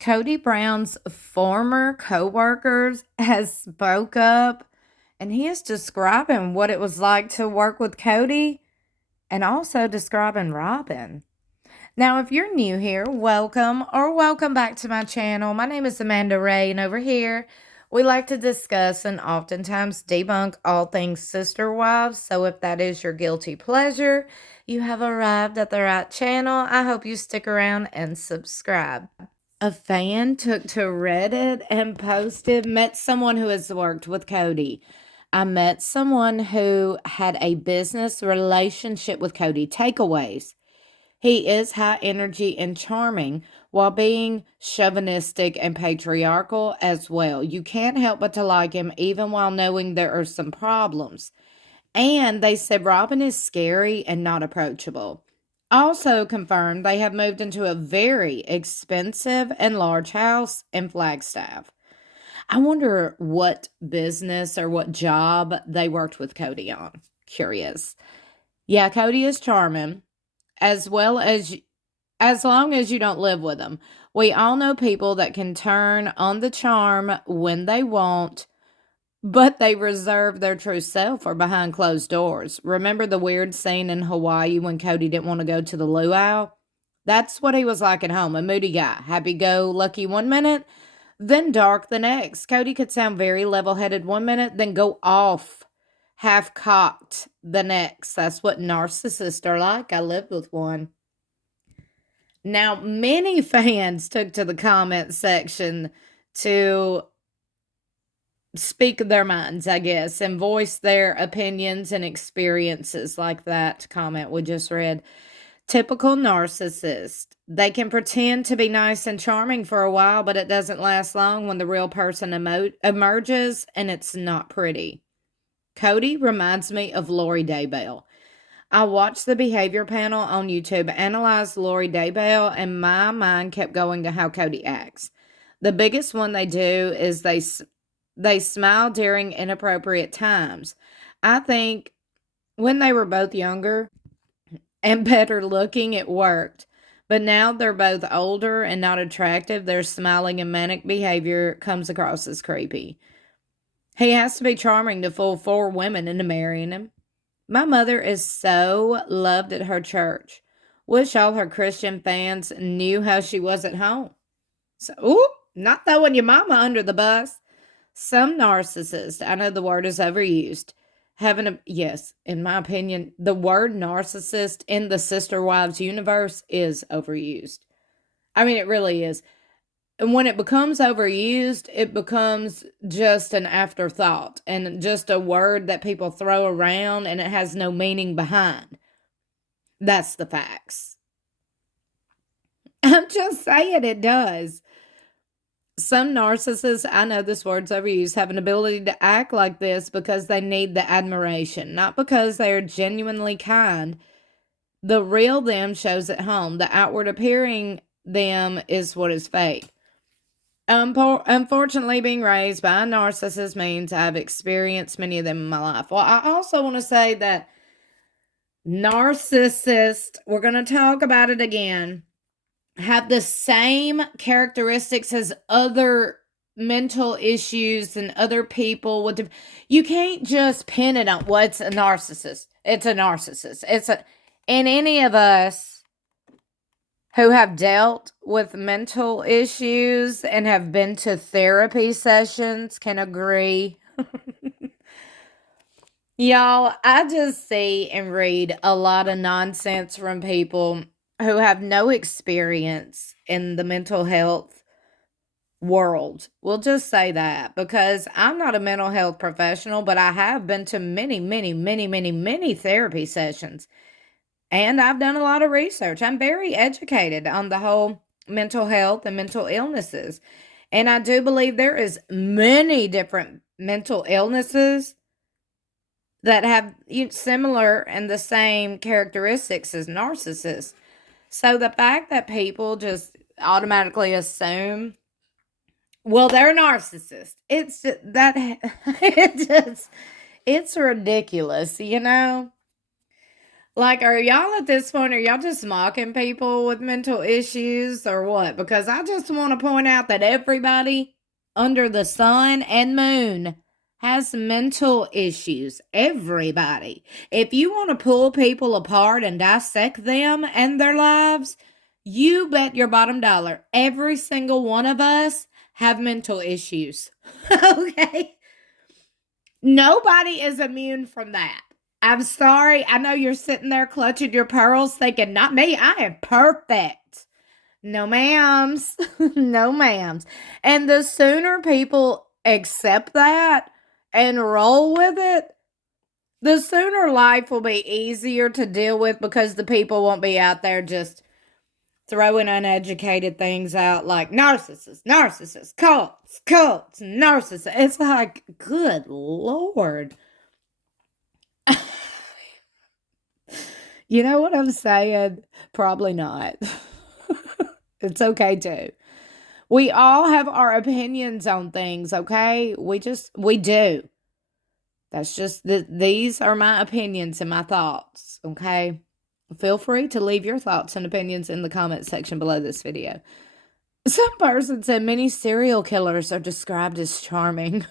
Kody Brown's former co-workers has spoke up and he is describing what it was like to work with Kody and also describing Robin. Now, if you're new here, welcome or welcome back to my channel. My name is Amanda Ray, and over here we like to discuss and oftentimes debunk all things sister wives. So if that is your guilty pleasure, you have arrived at the right channel. I hope you stick around and subscribe. A fan took to Reddit and posted, met someone who has worked with Kody. I met someone who had a business relationship with Kody. Takeaways. He is high energy and charming while being chauvinistic and patriarchal as well. You can't help but to like him even while knowing there are some problems. And they said Robin is scary and not approachable. Also confirmed they have moved into a very expensive and large house in Flagstaff. I wonder what business or what job they worked with Kody on. Curious. Yeah, Kody is charming, as long as you don't live with them. We all know people that can turn on the charm when they want, but they reserve their true self or behind closed doors. Remember the weird scene in Hawaii when Kody didn't want to go to the luau? That's what he was like at home, a moody guy. Happy-go-lucky 1 minute, then dark the next. Kody could sound very level-headed 1 minute, then go off half-cocked the next. That's what narcissists are like. I lived with one. Now, many fans took to the comment section to speak their minds, I guess, and voice their opinions and experiences, like that comment we just read. Typical narcissist. They can pretend to be nice and charming for a while, but it doesn't last long when the real person emerges, and it's not pretty. Kody reminds me of Lori Daybell. I watched the behavior panel on YouTube analyze Lori Daybell, and my mind kept going to how Kody acts. The biggest one they do is they smile during inappropriate times. I think when they were both younger and better looking, it worked. But now they're both older and not attractive. Their smiling and manic behavior comes across as creepy. He has to be charming to fool 4 women into marrying him. My mother is so loved at her church. Wish all her Christian fans knew how she was at home. So, not throwing your mama under the bus. Some narcissists, I know the word is overused, yes, in my opinion, the word narcissist in the Sister Wives universe is overused. I mean, it really is. And when it becomes overused, it becomes just an afterthought and just a word that people throw around and it has no meaning behind. That's the facts. I'm just saying it does. Some narcissists, I know this word's overused, have an ability to act like this because they need the admiration, not because they are genuinely kind. The real them shows at home. The outward appearing them is what is fake. Unfortunately, being raised by a narcissist means I've experienced many of them in my life. Well, I also want to say that narcissists, we're going to talk about it again, have the same characteristics as other mental issues and other people. You can't just pin it on what's a narcissist. It's a narcissist. And any of us who have dealt with mental issues and have been to therapy sessions can agree. Y'all, I just see and read a lot of nonsense from people who have no experience in the mental health world. We'll just say that because I'm not a mental health professional, but I have been to many therapy sessions. And I've done a lot of research. I'm very educated on the whole mental health and mental illnesses. And I do believe there is many different mental illnesses that have similar and the same characteristics as narcissists. So the fact that people just automatically assume, well, they're narcissists. It's that it's ridiculous, Like, are y'all at this point, are y'all just mocking people with mental issues or what? Because I just want to point out that everybody under the sun and moon has mental issues. Everybody. If you want to pull people apart and dissect them and their lives, you bet your bottom dollar every single one of us have mental issues. Okay? Nobody is immune from that. I'm sorry. I know you're sitting there clutching your pearls thinking, not me. I am perfect. No, ma'ams. No, ma'ams. And the sooner people accept that and roll with it, the sooner life will be easier to deal with because the people won't be out there just throwing uneducated things out like narcissists, cults, narcissists. It's like, good Lord. You know what I'm saying? Probably not. It's okay too. We all have our opinions on things, okay? We do. That's just these are my opinions and my thoughts, okay? Feel free to leave your thoughts and opinions in the comment section below this video. Some person said many serial killers are described as charming.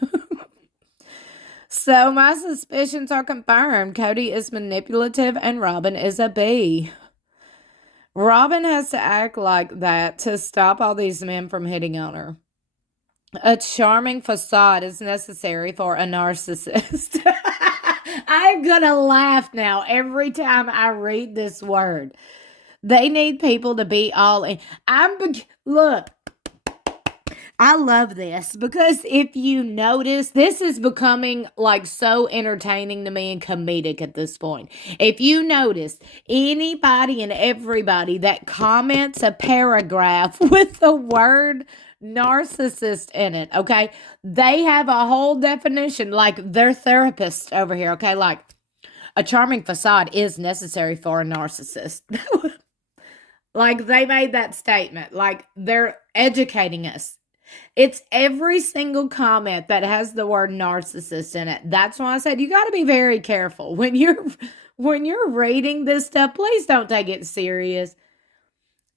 So my suspicions are confirmed. Kody is manipulative and Robin is a bee. Robin has to act like that to stop all these men from hitting on her. A charming facade is necessary for a narcissist. I'm gonna laugh now every time I read this word. They need people to be all in. Look, I love this because if you notice, this is becoming like so entertaining to me and comedic at this point. If you notice, anybody and everybody that comments a paragraph with the word narcissist in it, okay, they have a whole definition like their therapist over here, okay, like a charming facade is necessary for a narcissist. Like they made that statement, like they're educating us. It's every single comment that has the word narcissist in it. That's why I said you got to be very careful when you're reading this stuff. Please don't take it serious.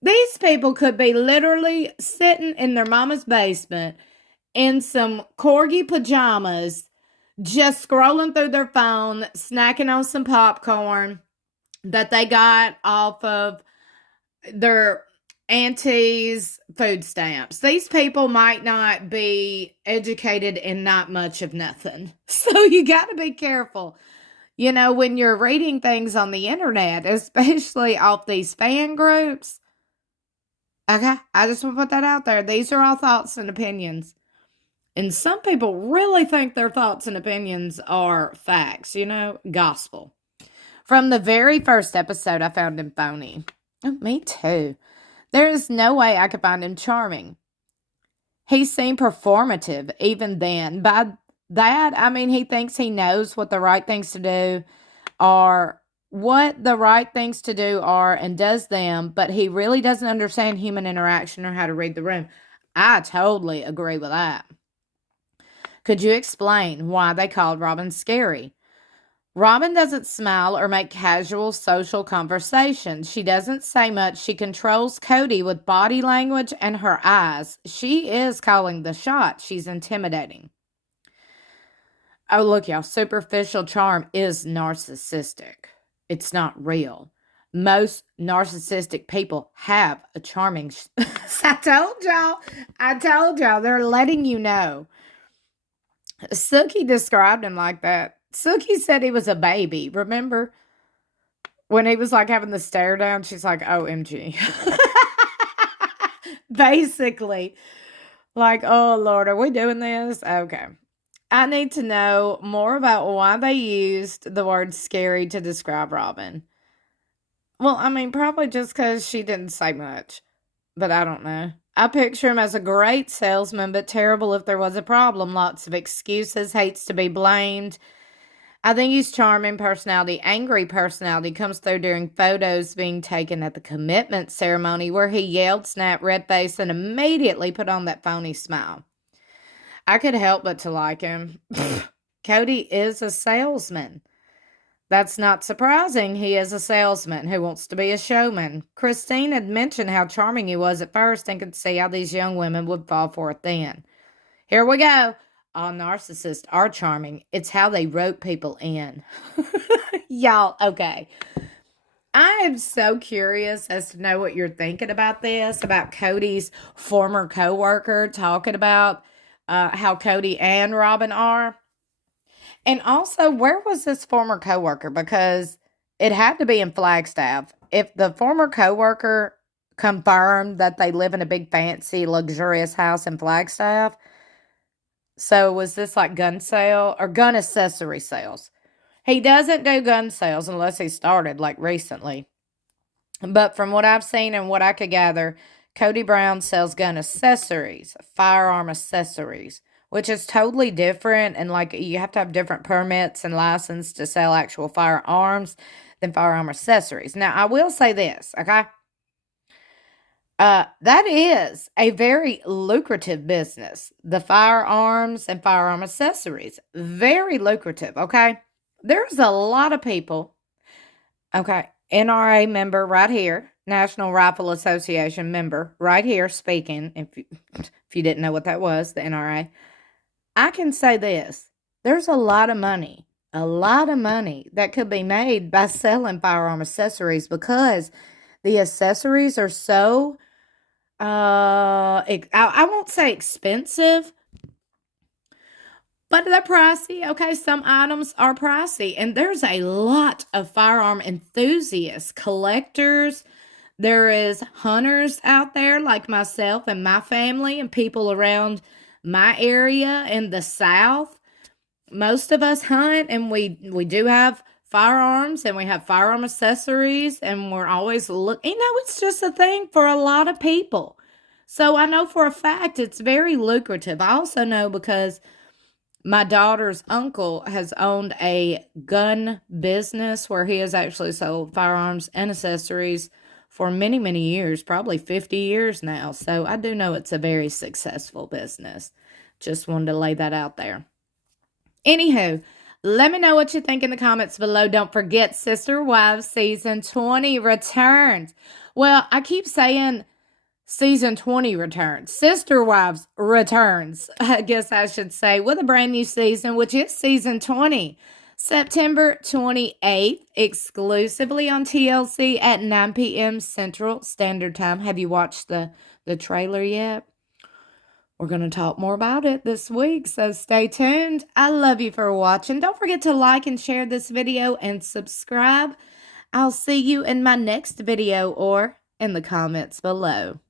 These people could be literally sitting in their mama's basement in some corgi pajamas, just scrolling through their phone, snacking on some popcorn that they got off of their auntie's food stamps. These people might not be educated in not much of nothing. So you got to be careful. You know, when you're reading things on the internet, especially off these fan groups. Okay, I just want to put that out there. These are all thoughts and opinions. And some people really think their thoughts and opinions are facts, you know, gospel. From the very first episode, I found him phony. Oh, me too. There is no way I could find him charming. He seemed performative even then. By that, I mean he thinks he knows what the right things to do are, and does them, but he really doesn't understand human interaction or how to read the room. I totally agree with that. Could you explain why they called Robin scary? Robin doesn't smile or make casual social conversation. She doesn't say much. She controls Kody with body language and her eyes. She is calling the shot. She's intimidating. Oh, look, y'all. Superficial charm is narcissistic. It's not real. Most narcissistic people have a charming... I told y'all. They're letting you know. Suki described him like that. Suki said he was a baby. Remember? When he was like having the stare down, she's like, OMG. Basically. Like, oh Lord, are we doing this? Okay. I need to know more about why they used the word scary to describe Robin. Well, I mean, probably just because she didn't say much. But I don't know. I picture him as a great salesman, but terrible if there was a problem. Lots of excuses, hates to be blamed. I think he's charming personality, angry personality, comes through during photos being taken at the commitment ceremony where he yelled, snapped, red face, and immediately put on that phony smile. I could help but to like him. Kody is a salesman. That's not surprising. He is a salesman who wants to be a showman. Christine had mentioned how charming he was at first and could see how these young women would fall for it then. Here we go. All narcissists are charming. It's how they rope people in. Y'all, okay. I am so curious as to know what you're thinking about this, about Kody's former coworker talking about how Kody and Robin are. And also, where was this former coworker? Because it had to be in Flagstaff. If the former coworker confirmed that they live in a big, fancy, luxurious house in Flagstaff, so was this like gun sale or gun accessory sales? He doesn't do gun sales unless he started like recently. But from what I've seen and what I could gather, Kody Brown sells gun accessories, firearm accessories, which is totally different. And like you have to have different permits and license to sell actual firearms than firearm accessories. Now, I will say this, okay? That is a very lucrative business. The firearms and firearm accessories, very lucrative, okay? There's a lot of people, okay, NRA member right here, National Rifle Association member right here speaking, if you didn't know what that was, the NRA. I can say this, there's a lot of money that could be made by selling firearm accessories because the accessories are so, I won't say expensive, but they're pricey. Okay, some items are pricey. And there's a lot of firearm enthusiasts, collectors. There is hunters out there like myself and my family and people around my area in the South. Most of us hunt and we do have firearms and we have firearm accessories and we're always it's just a thing for a lot of people. So I know for a fact it's very lucrative. I also know because my daughter's uncle has owned a gun business where he has actually sold firearms and accessories for many, many years, probably 50 years now. So I do know it's a very successful business. Just wanted to lay that out there. Anywho, let me know what you think in the comments below. Don't forget, Sister Wives Season 20 returns. Well, I keep saying Season 20 returns. Sister Wives returns, I guess I should say, with a brand new season, which is Season 20. September 28th, exclusively on TLC at 9 p.m. Central Standard Time. Have you watched the trailer yet? We're going to talk more about it this week, so stay tuned. I love you for watching. Don't forget to like and share this video and subscribe. I'll see you in my next video or in the comments below.